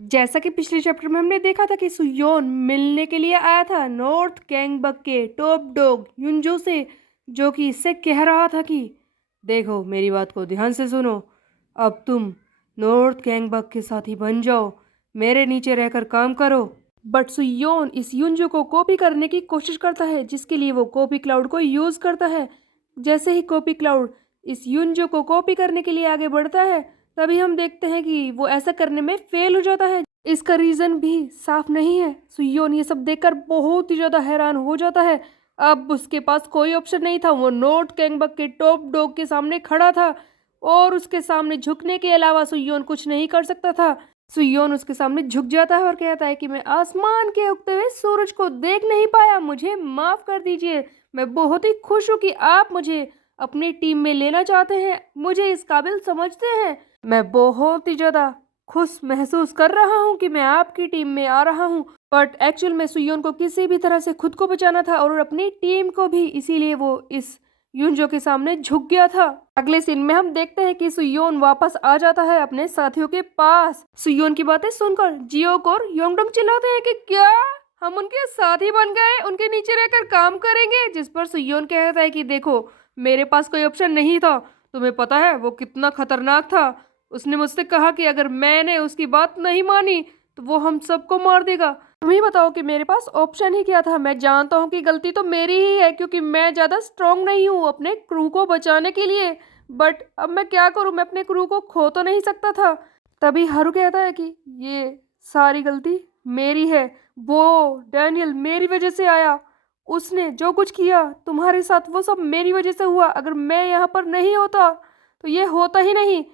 जैसा कि पिछले चैप्टर में हमने देखा था कि सुयोन मिलने के लिए आया था नॉर्थ गैंगबक के टॉप डॉग युनजो से, जो कि इससे कह रहा था कि देखो मेरी बात को ध्यान से सुनो। अब तुम नॉर्थ गैंगबक के साथी बन जाओ, मेरे नीचे रहकर काम करो। बट सुयोन इस युनजो को कॉपी करने की कोशिश करता है, जिसके लिए वो कॉपी क्लाउड को यूज़ करता है। जैसे ही कॉपी क्लाउड इस युनजो को कॉपी करने के लिए आगे बढ़ता है, तभी हम देखते हैं कि वो ऐसा करने में फेल हो जाता है। इसका रीजन भी साफ नहीं है। सुयोन ये सब देखकर बहुत ही ज्यादा हैरान हो जाता है। अब उसके पास कोई ऑप्शन नहीं था, वो नॉर्थ गैंगबक के टॉप डॉग के सामने खड़ा था और उसके सामने झुकने के अलावा सुयोन कुछ नहीं कर सकता था। सुयोन उसके सामने झुक जाता है और कहता है कि मैं आसमान के उगते हुए सूरज को देख नहीं पाया, मुझे माफ कर दीजिए। मैं बहुत ही खुश हूँ कि आप मुझे अपनी टीम में लेना चाहते हैं, मुझे इस काबिल समझते हैं। मैं बहुत ही ज्यादा खुश महसूस कर रहा हूँ कि मैं आपकी टीम में आ रहा हूँ। बट एक्चुअल में सुयोन को किसी भी तरह से खुद को बचाना था और अपनी टीम को भी, इसीलिए वो इस युनजो के सामने झुक गया था। अगले सीन में हम देखते हैं कि सुयोन वापस आ जाता है अपने साथियों के पास। सुयोन की बातें सुनकर जियोक और योंगडोंग चिल्लाते हैं कि क्या हम उनके साथी बन गए, उनके नीचे रहकर काम करेंगे। जिस पर सुयोन कहता है कि देखो मेरे पास कोई ऑप्शन नहीं था, तुम्हें पता है वो कितना खतरनाक था। उसने मुझसे कहा कि अगर मैंने उसकी बात नहीं मानी तो वो हम सबको मार देगा। तुम ही बताओ कि मेरे पास ऑप्शन ही क्या था। मैं जानता हूँ कि गलती तो मेरी ही है, क्योंकि मैं ज़्यादा स्ट्रांग नहीं हूँ अपने क्रू को बचाने के लिए। बट अब मैं क्या करूँ, मैं अपने क्रू को खो तो नहीं सकता था। तभी हारू कहता है कि ये सारी गलती मेरी है, वो डैनियल मेरी वजह से आया, उसने जो कुछ किया तुम्हारे साथ वो सब मेरी वजह से हुआ। अगर मैं यहाँ पर नहीं होता तो ये होता ही नहीं।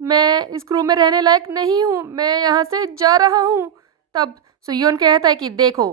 मैं इस क्रू में रहने लायक नहीं हूँ, मैं यहाँ से जा रहा हूँ। तब सुयोन कहता है कि देखो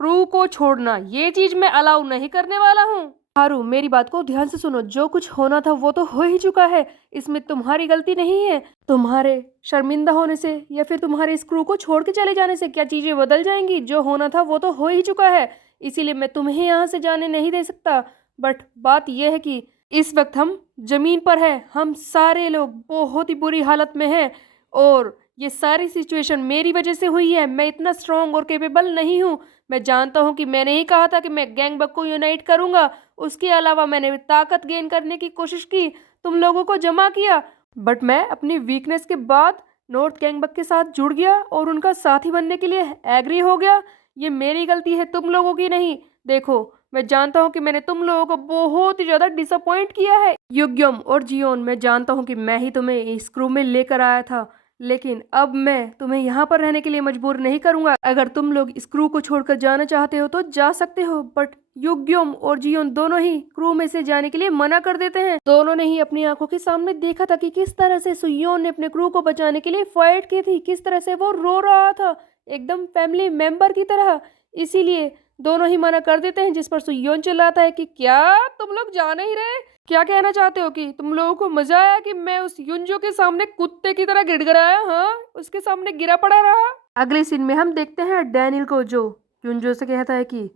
क्रू को छोड़ना ये चीज मैं अलाउ नहीं करने वाला हूँ। हारू मेरी बात को ध्यान से सुनो, जो कुछ होना था वो तो हो ही चुका है, इसमें तुम्हारी गलती नहीं है। तुम्हारे शर्मिंदा होने से या फिर तुम्हारे इस क्रू को छोड़ के चले जाने से क्या चीजें बदल जाएंगी? जो होना था वो तो हो ही चुका है, इसीलिए मैं तुम्हें यहाँ से जाने नहीं दे सकता। बट बात यह है कि इस वक्त हम जमीन पर है, हम सारे लोग बहुत ही बुरी हालत में हैं और ये सारी सिचुएशन मेरी वजह से हुई है। मैं इतना स्ट्रांग और कैपेबल नहीं हूँ। मैं जानता हूँ कि मैंने ही कहा था कि मैं गैंगबक को यूनाइट करूंगा, उसके अलावा मैंने ताकत गेन करने की कोशिश की, तुम लोगों को जमा किया, बट मैं अपनी वीकनेस के बाद नॉर्थ गैंगबक के साथ जुड़ गया और उनका साथी बनने के लिए एग्री हो गया। ये मेरी गलती है, तुम लोगों की नहीं। देखो मैं जानता हूँ कि मैंने तुम लोगों को बहुत ही ज्यादा डिसअपॉइंट किया है। युग्यम और जियोन, मैं जानता हूँ कि मैं ही तुम्हें इस क्रू में लेकर आया था, लेकिन अब मैं तुम्हें यहाँ पर रहने के लिए मजबूर नहीं करूंगा। अगर तुम लोग इस क्रू को छोड़कर जाना चाहते हो तो जा सकते हो, बट युग्यम और जियोन दोनों ही क्रू में से जाने के लिए मना कर देते हैं। दोनों ने ही अपनी आंखों के सामने देखा था कि किस तरह से सुयोन ने अपने क्रू को बचाने के लिए फाइट की थी, किस तरह से वो रो रहा था एकदम फैमिली मेंबर की तरह। इसीलिए दोनों ही मना कर देते हैं, जिस पर सुयोन चिल्लाता है कि क्या तुम लोग जा नहीं रहे? क्या कहना चाहते हो कि तुम लोगों को मजा आया कि मैं उस युंजो के सामने कुत्ते की तरह गिड़गिड़ाया, हाँ उसके सामने गिरा पड़ा रहा। अगले सीन में हम देखते हैं डैनियल को, जो युंजो से कहता है कि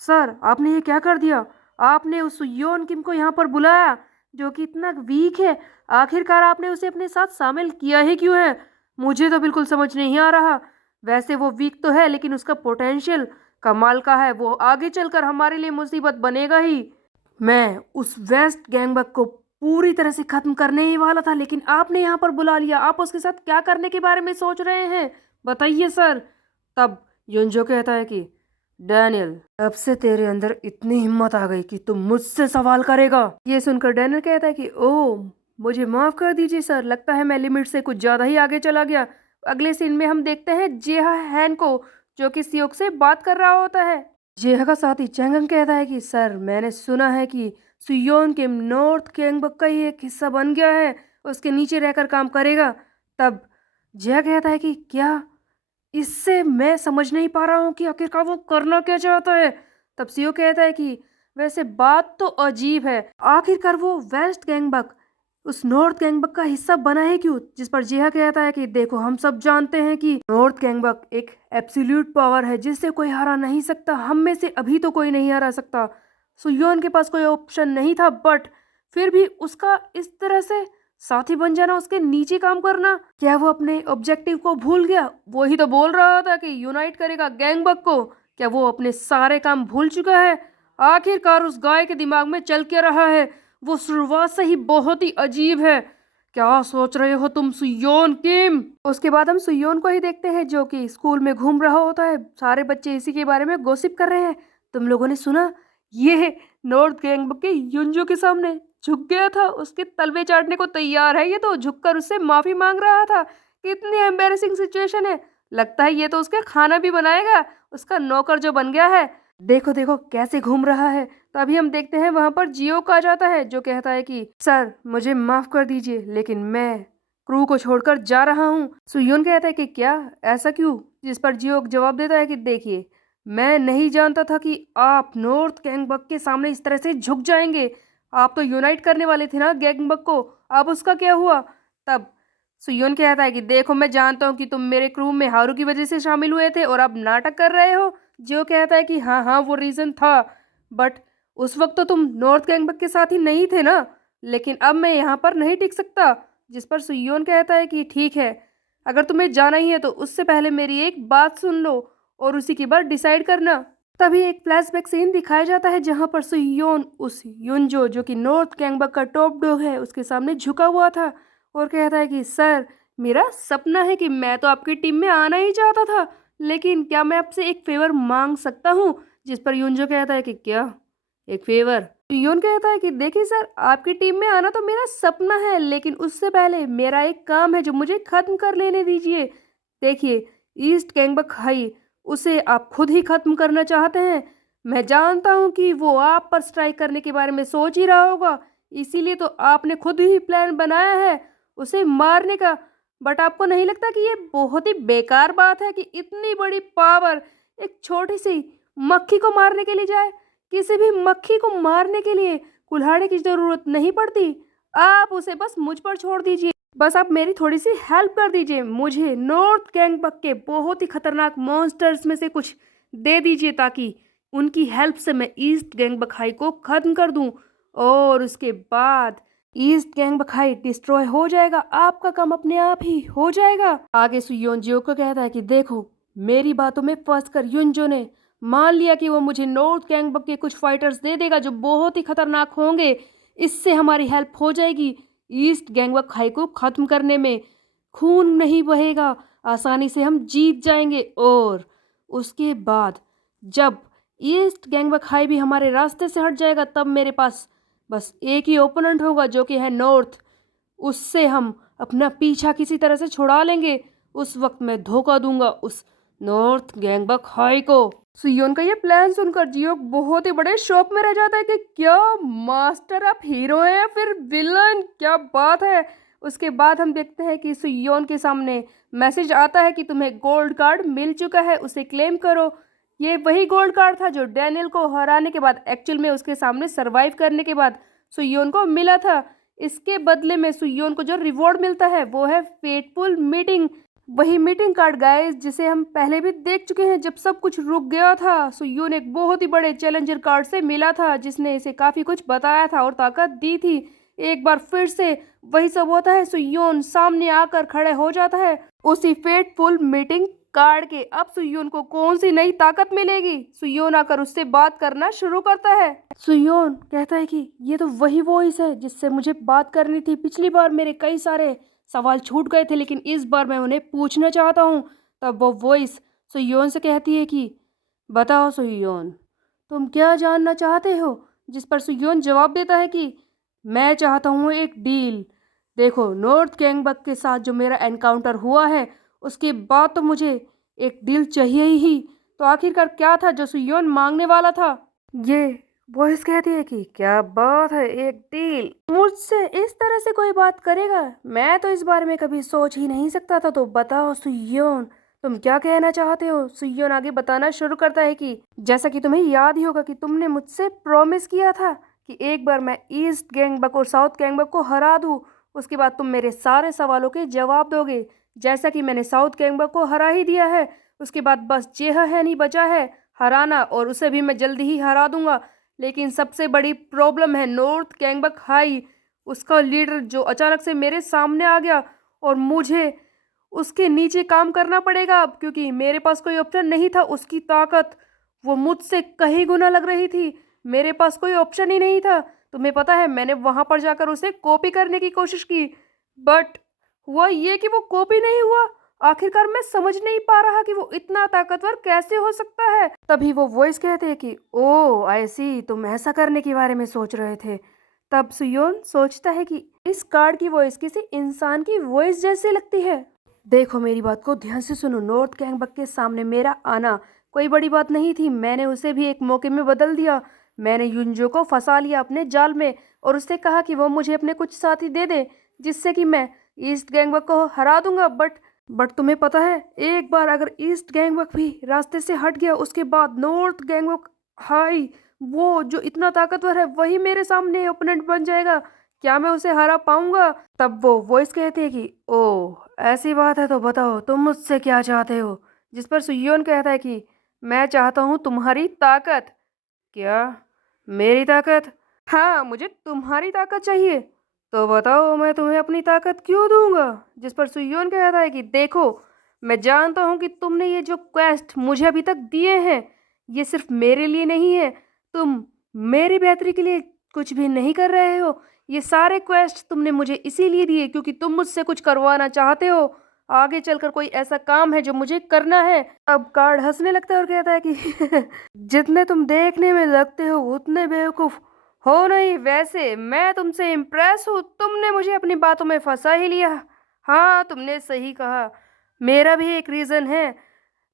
सर आपने ये क्या कर दिया? आपने उस योन किम को यहाँ पर बुलाया जो कि इतना वीक है, आखिरकार आपने उसे अपने साथ शामिल किया ही क्यों है? मुझे तो बिल्कुल समझ नहीं आ रहा। वैसे वो वीक तो है लेकिन उसका पोटेंशियल कमाल का है, वो आगे चलकर हमारे लिए मुसीबत बनेगा ही। मैं उस वेस्ट गैंगबक को पूरी तरह से खत्म करने ही वाला था, लेकिन आपने यहाँ पर बुला लिया। आप उसके साथ क्या करने के बारे में सोच रहे हैं, बताइए सर। तब युनजो कहता है कि डैनियल, अब से तेरे अंदर इतनी हिम्मत आ गई कि तुम मुझसे सवाल करेगा? ये सुनकर डैनियल कहता है कि ओह मुझे माफ कर दीजिए सर, लगता है मैं लिमिट से कुछ ज्यादा ही आगे चला गया। अगले सीन में हम देखते हैं जेहा हैन को, जो कि सियोक से बात कर रहा होता है। जेहा का साथी चैंगंग कहता है कि सर मैंने सुना है कि सुयोन किम नॉर्थ गैंगबक का ही एक हिस्सा बन गया है, उसके नीचे रहकर काम करेगा। तब जेहा कहता है कि क्या? इससे मैं समझ नहीं पा रहा हूँ कि आखिरकार वो करना क्या चाहता है। तब सीओ कहता है कि वैसे बात तो अजीब है, आखिरकार वो वेस्ट गैंगबक उस नॉर्थ गैंगबक का हिस्सा बना है क्यों? जिस पर जिहा कहता है कि देखो हम सब जानते हैं कि नॉर्थ गैंगबक एक एब्सोल्यूट पावर है जिससे कोई हरा नहीं सकता, हम में से अभी तो कोई नहीं हरा सकता। सुयोन के पास कोई ऑप्शन नहीं था, बट फिर भी उसका इस तरह से साथी बन जाना, उसके नीचे काम करना। क्या वो अपने ऑब्जेक्टिव को भूल गया? वही तो बोल रहा था कि यूनाइट करेगा गैंगबक को। क्या वो अपने सारे काम भूल चुका है? आखिरकार उस गाय के दिमाग में चल क्या रहा है? वो शुरुआत से ही बहुत ही अजीब है। क्या सोच रहे हो तुम सुयोन किम? उसके बाद हम सुयोन को ही देखते हैं जो कि स्कूल में घूम रहा होता है। सारे बच्चे इसी के बारे में गॉसिप कर रहे हैं। तुम लोगों ने सुना? ये नॉर्थ गैंगबक के युंजो के सामने झुक गया था, उसके तलवे चाटने को तैयार है। ये तो झुककर उससे माफी मांग रहा था। कितनी एम्बेरसिंग सिचुएशन है। लगता है ये तो उसका खाना भी बनाएगा, उसका नौकर जो बन गया है। देखो देखो कैसे घूम रहा है। तभी हम देखते हैं वहां पर जियो आ जाता है जो कहता है कि सर मुझे माफ कर दीजिए, लेकिन मैं क्रू को छोड़कर जा रहा हूँ। सुयोन कहता है कि क्या, ऐसा क्यों? जिस पर जियो जवाब देता है कि देखिए, मैं नहीं जानता था कि आप नॉर्थ गैंगबक के सामने इस तरह से झुक जाएंगे। आप तो यूनाइट करने वाले थे ना गैंगबक को, अब उसका क्या हुआ? तब सुयोन कहता है कि देखो, मैं जानता हूँ कि तुम मेरे क्रू में हारू की वजह से शामिल हुए थे और अब नाटक कर रहे हो। जो कहता है कि हाँ हाँ वो रीज़न था, बट उस वक्त तो तुम नॉर्थ गैंगबक के साथ ही नहीं थे ना। लेकिन अब मैं यहाँ पर नहीं टिक सकता। जिस पर सुयोन कहता है कि ठीक है, अगर तुम्हें जाना ही है तो उससे पहले मेरी एक बात सुन लो और उसी के बाद डिसाइड करना। तभी एक फ्लैशबैक सीन दिखाया जाता है जहां पर सुयोन उस युंजो जो कि नॉर्थ गैंगबक का टॉप डॉग है उसके सामने झुका हुआ था और कहता है कि सर, मेरा सपना है कि मैं तो आपकी टीम में आना ही चाहता था, लेकिन क्या मैं आपसे एक फेवर मांग सकता हूँ? जिस पर युंजो कहता है कि क्या, एक फेवर? युन कहता है कि देखिए सर, आपकी टीम में आना तो मेरा सपना है, लेकिन उससे पहले मेरा एक काम है जो मुझे खत्म कर लेने दीजिए। देखिए, ईस्ट गैंगबक हाई, उसे आप खुद ही खत्म करना चाहते हैं। मैं जानता हूँ कि वो आप पर स्ट्राइक करने के बारे में सोच ही रहा होगा, इसीलिए तो आपने खुद ही प्लान बनाया है उसे मारने का। बट आपको नहीं लगता कि ये बहुत ही बेकार बात है कि इतनी बड़ी पावर एक छोटी सी मक्खी को मारने के लिए जाए? किसी भी मक्खी को मारने के लिए कुल्हाड़ी की जरूरत नहीं पड़ती। आप उसे बस मुझ पर छोड़ दीजिए। बस आप मेरी थोड़ी सी हेल्प कर दीजिए, मुझे नॉर्थ गैंगबक के बहुत ही खतरनाक मॉन्स्टर्स में से कुछ दे दीजिए ताकि उनकी हेल्प से मैं ईस्ट गैंगबक हाई को खत्म कर दूं और उसके बाद ईस्ट गैंगबक हाई डिस्ट्रॉय हो जाएगा। आपका काम अपने आप ही हो जाएगा। आगे सुयोन जियो को कहता है कि देखो, मेरी बातों में फंसकर युनजो ने मान लिया कि वो मुझे नॉर्थ गैंगबक के कुछ फाइटर्स दे देगा जो बहुत ही खतरनाक होंगे। इससे हमारी हेल्प हो जाएगी ईस्ट गैंगबक हाई को खत्म करने में। खून नहीं बहेगा, आसानी से हम जीत जाएंगे। और उसके बाद जब ईस्ट गैंगबक हाई भी हमारे रास्ते से हट जाएगा तब मेरे पास बस एक ही ओपोनेंट होगा जो कि है नॉर्थ। उससे हम अपना पीछा किसी तरह से छुड़ा लेंगे। उस वक्त मैं धोखा दूंगा उस नॉर्थ गैंगबक हाई को। सुयोन का ये प्लान सुनकर जियो बहुत ही बड़े शौक में रह जाता है कि क्या मास्टर, आप हीरो हैं या फिर विलन? क्या बात है। उसके बाद हम देखते हैं कि सुयोन के सामने मैसेज आता है कि तुम्हें गोल्ड कार्ड मिल चुका है, उसे क्लेम करो। ये वही गोल्ड कार्ड था जो डैनियल को हराने के बाद, एक्चुअल में उसके सामने सरवाइव करने के बाद सुयोन को मिला था। इसके बदले में सुयोन को जो रिवॉर्ड मिलता है वो है फेटफुल मीटिंग। वही मीटिंग कार्ड गाइस जिसे हम पहले भी देख चुके हैं। जब सब कुछ रुक गया था, सुयोन एक बहुत ही बड़े चैलेंजर कार्ड से मिला था जिसने इसे काफी कुछ बताया था और ताकत दी थी। एक बार फिर से वही सब होता है, सुयोन सामने आकर खड़े हो जाता है उसी फेटफुल मीटिंग कार्ड के। अब सुयोन को कौन सी नई ताकत मिलेगी? सुयोन आकर उससे बात करना शुरू करता है। सुयोन कहता है कि ये तो वही वॉइस है जिससे मुझे बात करनी थी। पिछली बार मेरे कई सारे सवाल छूट गए थे, लेकिन इस बार मैं उन्हें पूछना चाहता हूँ। तब वो वॉइस सुयोन से कहती है कि बताओ सुयोन, तुम क्या जानना चाहते हो? जिस पर सुयोन जवाब देता है कि मैं चाहता हूँ एक डील। देखो, नॉर्थ गैंगबक के साथ जो मेरा एनकाउंटर हुआ है उसके बाद तो मुझे एक डील चाहिए ही। तो आखिरकार क्या था जो सुयोन मांगने वाला था? ये वॉइस कहती है कि क्या बात है, एक डील? मुझसे इस तरह से कोई बात करेगा? मैं तो इस बारे में कभी सोच ही नहीं सकता था। तो बताओ सुयोन, तुम क्या कहना चाहते हो? सुयोन आगे बताना शुरू करता है कि जैसा कि तुम्हें याद ही होगा कि तुमने मुझसे प्रॉमिस किया था कि एक बार मैं ईस्ट गैंगबक और साउथ गैंगबक को हरा दूं, उसके बाद तुम मेरे सारे सवालों के जवाब दोगे। जैसा कि मैंने साउथ गैंगबक को हरा ही दिया है, उसके बाद बस जेहा है नहीं बचा है हराना, और उसे भी मैं जल्दी ही हरा दूंगा। लेकिन सबसे बड़ी प्रॉब्लम है नॉर्थ गैंगबक हाई। उसका लीडर जो अचानक से मेरे सामने आ गया और मुझे उसके नीचे काम करना पड़ेगा अब, क्योंकि मेरे पास कोई ऑप्शन नहीं था। उसकी ताकत वो मुझसे कहीं गुना लग रही थी। मेरे पास कोई ऑप्शन ही नहीं था। तुम्हें पता है, मैंने वहां पर जाकर उसे कॉपी करने की कोशिश की, बट हुआ ये कि वो कॉपी नहीं हुआ। आखिरकार मैं समझ नहीं पा रहा कि वो इतना ताकतवर कैसे हो सकता है। तभी वो वॉइस कहते हैं कि ओ आई सी, तुम ऐसा करने के बारे में सोच रहे थे। तब सुयोन सोचता है कि इस कार्ड की वॉइस किसी इंसान की वॉइस जैसी लगती है। देखो, मेरी बात को ध्यान से सुनो। नॉर्थ गैंगबक के सामने मेरा आना कोई बड़ी बात नहीं थी। मैंने उसे भी एक मौके में बदल दिया। मैंने युंजो को फंसा लिया अपने जाल में और उससे कहा कि वो मुझे अपने कुछ साथी दे दे, जिससे कि मैं ईस्ट गैंगबक को हरा दूंगा। बट तुम्हें पता है, एक बार अगर ईस्ट गैंगबक भी रास्ते से हट गया, उसके बाद नॉर्थ गैंगबक हाई, वो जो इतना ताकतवर है, वही मेरे सामने ओपोनेंट बन जाएगा। क्या मैं उसे हरा पाऊंगा? तब वो वॉइस कहती है कि ओ ऐसी बात है तो बताओ तुम मुझसे क्या चाहते हो। जिस पर सुयोन कहता है कि मैं चाहता हूँ तुम्हारी ताकत। क्या? मेरी ताकत? हाँ, मुझे तुम्हारी ताकत चाहिए। तो बताओ मैं तुम्हें अपनी ताकत क्यों दूंगा। जिस पर सुयोन कहता है कि देखो, मैं जानता हूँ कि तुमने ये जो क्वेस्ट मुझे अभी तक दिए हैं, ये सिर्फ मेरे लिए नहीं है। तुम मेरी बेहतरी के लिए कुछ भी नहीं कर रहे हो। ये सारे क्वेस्ट तुमने मुझे इसीलिए दिए क्योंकि तुम मुझसे कुछ करवाना चाहते हो। आगे चलकर कोई ऐसा काम है जो मुझे करना है। अब कार्ड हंसने लगता है और कहता है कि जितने तुम देखने में लगते हो उतने बेवकूफ हो नहीं। वैसे मैं तुमसे इम्प्रेस हूँ, तुमने मुझे अपनी बातों में फंसा ही लिया। हाँ, तुमने सही कहा। मेरा भी एक रीज़न है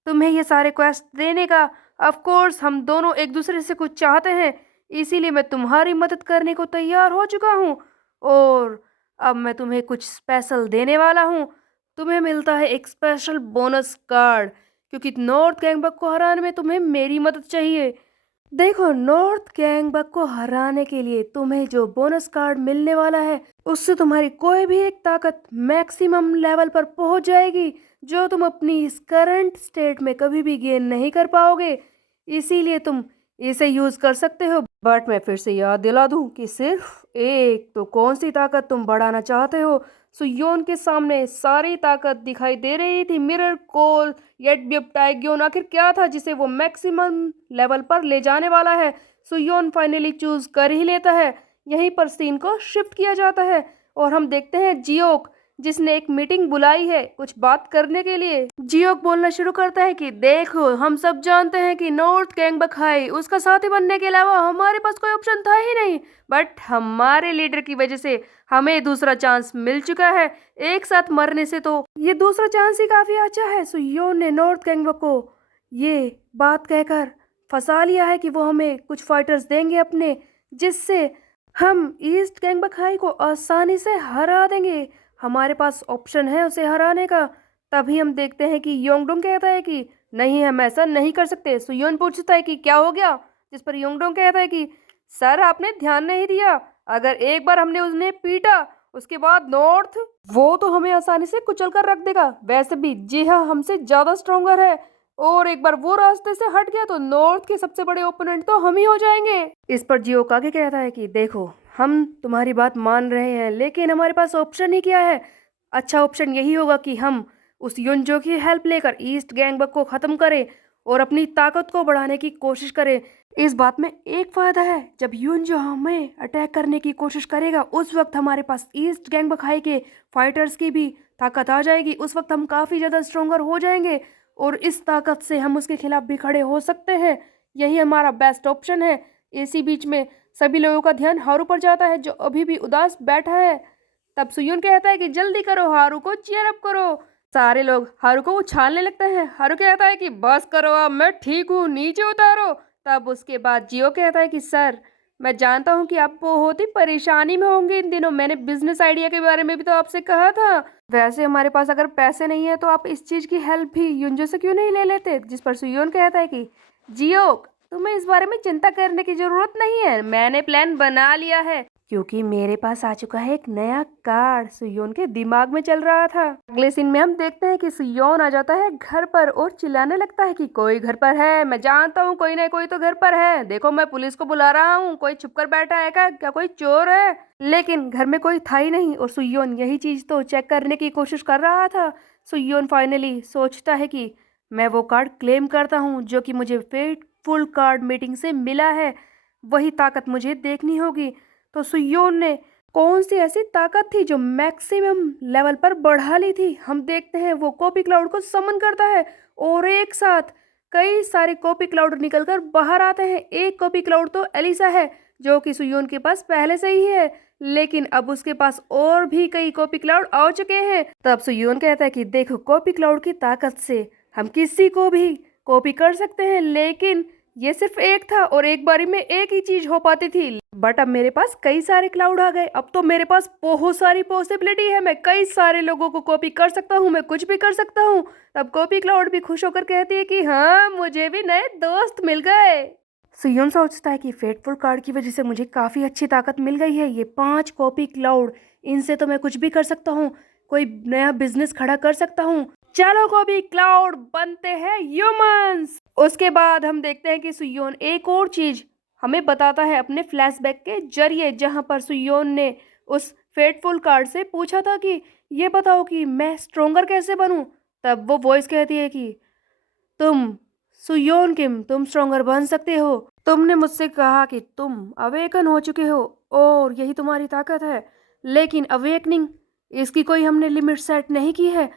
तुम्हें ये सारे क्वेस्ट देने का। ऑफ कोर्स हम दोनों एक दूसरे से कुछ चाहते हैं, इसीलिए मैं तुम्हारी मदद करने को तैयार हो चुका हूँ। और अब मैं तुम्हें कुछ स्पेशल देने वाला हूँ। तुम्हें मिलता है एक स्पेशल बोनस कार्ड, क्योंकि नॉर्थ गैंगबक को हराने में तुम्हें मेरी मदद चाहिए। देखो, नॉर्थ गैंगबक को हराने के लिए तुम्हें जो बोनस कार्ड मिलने वाला है, उससे तुम्हारी कोई भी एक ताकत मैक्सिमम लेवल पर पहुंच जाएगी, जो तुम अपनी इस करंट स्टेट में कभी भी गेन नहीं कर पाओगे। इसीलिए तुम इसे यूज कर सकते हो। बट मैं फिर से याद दिला दूं कि सिर्फ एक, तो कौन सी ताकत तुम बढ़ाना चाहते हो। सुयोन के सामने सारी ताकत दिखाई दे रही थी। मिरर कोल येट टाइग्योन आखिर क्या था जिसे वो मैक्सिमम लेवल पर ले जाने वाला है। सुयोन फाइनली चूज कर ही लेता है। यहीं पर सीन को शिफ्ट किया जाता है और हम देखते हैं जियोक, जिसने एक मीटिंग बुलाई है कुछ बात करने के लिए। जियोक बोलना शुरू करता है कि देखो, हम सब जानते हैं कि नॉर्थ गैंगबक हाई उसका साथी बनने के अलावा हमारे पास कोई ऑप्शन था ही नहीं, बट हमारे लीडर की वजह से हमें दूसरा चांस मिल चुका है। एक साथ मरने से तो ये दूसरा चांस ही काफी अच्छा है। सो योन ने नॉर्थ गैंगबक को ये बात कहकर फंसा लिया है कि वो हमें कुछ फाइटर्स देंगे अपने, जिससे हम ईस्ट गैंगबक हाई को आसानी से हरा देंगे। हमारे पास ऑप्शन है उसे हराने का। तभी हम देखते हैं कि योंगडोंग कहता है कि नहीं, हम ऐसा नहीं कर सकते। सुयोन पूछता है कि क्या हो गया। जिस पर योंगडोंग कहता है कि सर, आपने ध्यान नहीं दिया। अगर एक बार हमने उन्हें पीटा, उसके बाद नॉर्थ वो तो हमें आसानी से कुचल कर रख देगा। वैसे भी जी हाँ हमसे ज्यादा स्ट्रोंगर है, और एक बार वो रास्ते से हट गया तो नॉर्थ के सबसे बड़े ओपोनेंट तो हम ही हो जाएंगे। इस पर जियो कागे कहता है कि देखो, हम तुम्हारी बात मान रहे हैं, लेकिन हमारे पास ऑप्शन ही क्या है। अच्छा ऑप्शन यही होगा कि हम उस युनजो की हेल्प लेकर ईस्ट गैंगबक को खत्म करें और अपनी ताकत को बढ़ाने की कोशिश करें। इस बात में एक फायदा है, जब युनजो हमें अटैक करने की कोशिश करेगा, उस वक्त हमारे पास ईस्ट गैंगबक हाई के फाइटर्स की भी ताकत आ जाएगी। उस वक्त हम काफ़ी ज़्यादा स्ट्रोंगर हो जाएंगे और इस ताकत से हम उसके खिलाफ भी खड़े हो सकते हैं। यही हमारा बेस्ट ऑप्शन है। इसी बीच में सभी लोगों का ध्यान हारू पर जाता है, जो अभी भी उदास बैठा है। तब सुयुन कहता है कि जल्दी करो, हारू को चीयर अप करो। सारे लोग हारू को उछालने लगते हैं। हारू कहता है कि बस करो, अब मैं ठीक हूँ, नीचे उतारो। तब उसके बाद जियो कहता है कि सर, मैं जानता हूँ कि आप बहुत ही परेशानी में होंगे इन दिनों। मैंने बिजनेस आइडिया के बारे में भी तो आपसे कहा था। वैसे हमारे पास अगर पैसे नहीं है तो आप इस चीज की हेल्प भी युनजो से क्यों नहीं ले लेते। जिस पर सुयोन कहता है कि जियो, तुम्हें इस बारे में चिंता करने की जरूरत नहीं है, मैंने प्लान बना लिया है। क्योंकि मेरे पास आ चुका है एक नया कार्ड। सुयोन के दिमाग में चल रहा था। अगले सीन में हम देखते हैं कि सुयोन आ जाता है घर पर और चिल्लाने लगता है कि कोई घर पर है, मैं जानता हूँ कोई ना कोई तो घर पर है, देखो मैं पुलिस को बुला रहा हूँ, कोई छुपकर बैठा है क्या कोई चोर है? लेकिन घर में कोई था ही नहीं और सुयोन यही चीज तो चेक करने की कोशिश कर रहा था। सुयोन फाइनली सोचता है कि मैं वो कार्ड क्लेम करता हूँ जो कि मुझे फेटफुल कार्ड मीटिंग से मिला है, वही ताकत मुझे देखनी होगी। तो सुयोन ने कौन सी ऐसी ताकत थी जो मैक्सिमम लेवल पर बढ़ा ली थी? हम देखते हैं वो कॉपी क्लाउड को समन करता है और एक साथ कई सारे कॉपी क्लाउड निकलकर बाहर आते हैं। एक कॉपी क्लाउड तो एलिसा है जो कि सुयोन के पास पहले से ही है, लेकिन अब उसके पास और भी कई कॉपी क्लाउड आ चुके हैं। तब सुयोन कहता है कि देखो कॉपी क्लाउड की ताकत से हम किसी को भी कॉपी कर सकते हैं, लेकिन ये सिर्फ एक था और एक बारी में एक ही चीज हो पाती थी। बट अब मेरे पास कई सारे क्लाउड आ गए, अब तो मेरे पास बहुत सारी पॉसिबिलिटी है, मैं कई सारे लोगों को कॉपी कर सकता हूँ, मैं कुछ भी कर सकता हूँ। तब कॉपी क्लाउड भी खुश होकर कहती है कि हाँ मुझे भी नए दोस्त मिल गए। सुयोन सोचता है कि फेटफुल कार्ड की वजह से मुझे काफी अच्छी ताकत मिल गई है, ये 5 कॉपी क्लाउड, इनसे तो मैं कुछ भी कर सकता हूँ, कोई नया बिजनेस खड़ा कर सकता हूँ। चलो कॉपी क्लाउड बनते हैं ह्यूमंस। उसके बाद हम देखते हैं कि सुयोन एक और चीज हमें बताता है अपने फ्लैशबैक के जरिए, जहां पर सुयोन ने उस फेटफुल कार्ड से पूछा था कि ये बताओ कि मैं स्ट्रोंगर कैसे बनूं। तब वो वॉइस कहती है कि तुम सुयोन किम, तुम स्ट्रोंगर बन सकते हो, तुमने मुझसे कहा कि तुम अवेकन हो चुके हो और यही तुम्हारी ताकत है, लेकिन अवेकनिंग इसकी कोई हमने लिमिट सेट नहीं की है,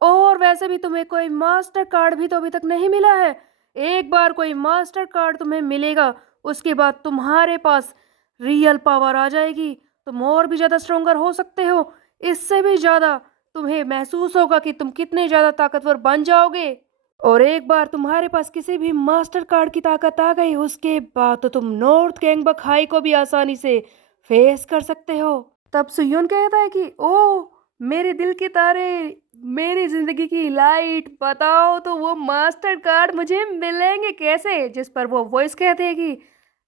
और वैसे भी तुम्हें कोई मास्टर कार्ड भी तो अभी तक नहीं मिला है। एक बार कोई मास्टर कार्ड तुम्हें मिलेगा उसके बाद तुम्हारे पास रियल पावर आ जाएगी, तुम और भी ज़्यादा स्ट्रोंगर हो सकते हो, इससे भी ज़्यादा तुम्हें महसूस होगा कि तुम कितने ज़्यादा ताकतवर बन जाओगे। और एक बार तुम्हारे पास किसी भी मास्टर कार्ड की ताकत आ गई उसके बाद तो तुम नॉर्थ गैंगबक हाई को भी आसानी से फेस कर सकते हो। तब सुयोन कहता है कि ओ मेरे दिल के तारे, मेरी जिंदगी की लाइट, बताओ तो वो मास्टर कार्ड मुझे मिलेंगे कैसे? जिस पर वो वॉइस कहते हैं कि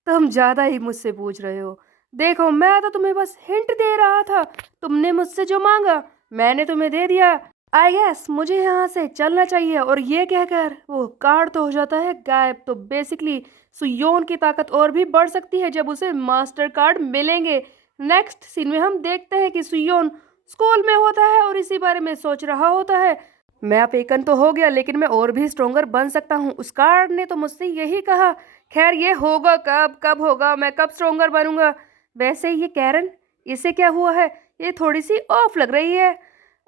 तुम ज्यादा ही मुझसे पूछ रहे हो, देखो मैं तो तुम्हें बस हिंट दे रहा था, तुमने मुझसे जो मांगा मैंने तुम्हें दे दिया, आई गेस मुझे यहाँ से चलना चाहिए। और ये कहकर वो कार्ड तो हो जाता है गायब। तो बेसिकली सुयोन की ताकत और भी बढ़ सकती है जब उसे मास्टर कार्ड मिलेंगे। नेक्स्ट सीन में हम देखते हैं कि सुयोन स्कूल में होता है और इसी बारे में सोच रहा होता है, मैं अपेकन तो हो गया लेकिन मैं और भी स्ट्रोंगर बन सकता हूँ, उस कार्ड ने तो मुझसे यही कहा। खैर ये होगा कब, कब होगा, मैं कब स्ट्रोंगर बनूंगा? वैसे ये कैरन, इसे क्या हुआ है? ये थोड़ी सी ऑफ लग रही है,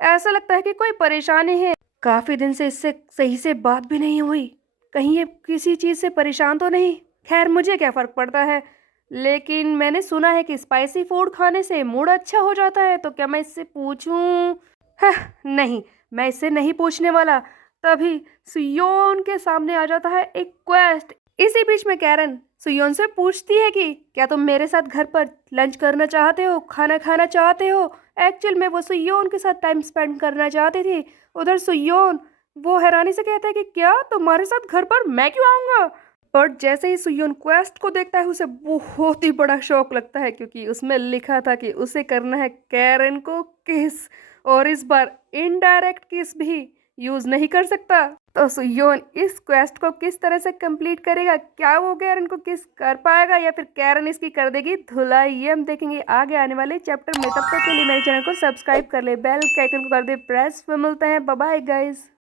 ऐसा लगता है कि कोई परेशानी है, काफी दिन से इससे सही से बात भी नहीं हुई, कहीं ये किसी चीज से परेशान तो नहीं? खैर मुझे क्या फर्क पड़ता है, लेकिन मैंने सुना है कि स्पाइसी फूड खाने से मूड अच्छा हो जाता है, तो क्या मैं इससे पूछूं? हाँ, नहीं, मैं इससे नहीं पूछने वाला। तभी सुयोन के सामने आ जाता है एक क्वेस्ट। इसी बीच में कैरन सुयोन से पूछती है कि क्या तुम मेरे साथ घर पर लंच करना चाहते हो, खाना खाना चाहते हो? एक्चुअल में वो सुयोन के साथ टाइम स्पेंड करना चाहती थी। उधर सुयोन वो हैरानी से कहता है कि क्या तुम्हारे साथ घर पर मैं क्यों आऊंगा? बट जैसे ही सुयोन क्वेस्ट को देखता है उसे बहुत ही बड़ा शौक लगता है, क्योंकि उसमें लिखा था कि उसे करना है कैरन को किस, और इस बार इनडायरेक्ट किस भी यूज नहीं कर सकता। तो सुयोन इस क्वेस्ट को किस तरह से कंप्लीट करेगा, क्या वो कैरन को किस कर पाएगा या फिर कैरन इसकी कर देगी धुलाई, ये हम देखेंगे आगे आने वाले चैप्टर में। तब तक के लिए मेरे चैनल को सब्सक्राइब कर ले, बेल के आइकन को कर दे प्रेस। फिर मिलते हैं, बाय बाय गाइस।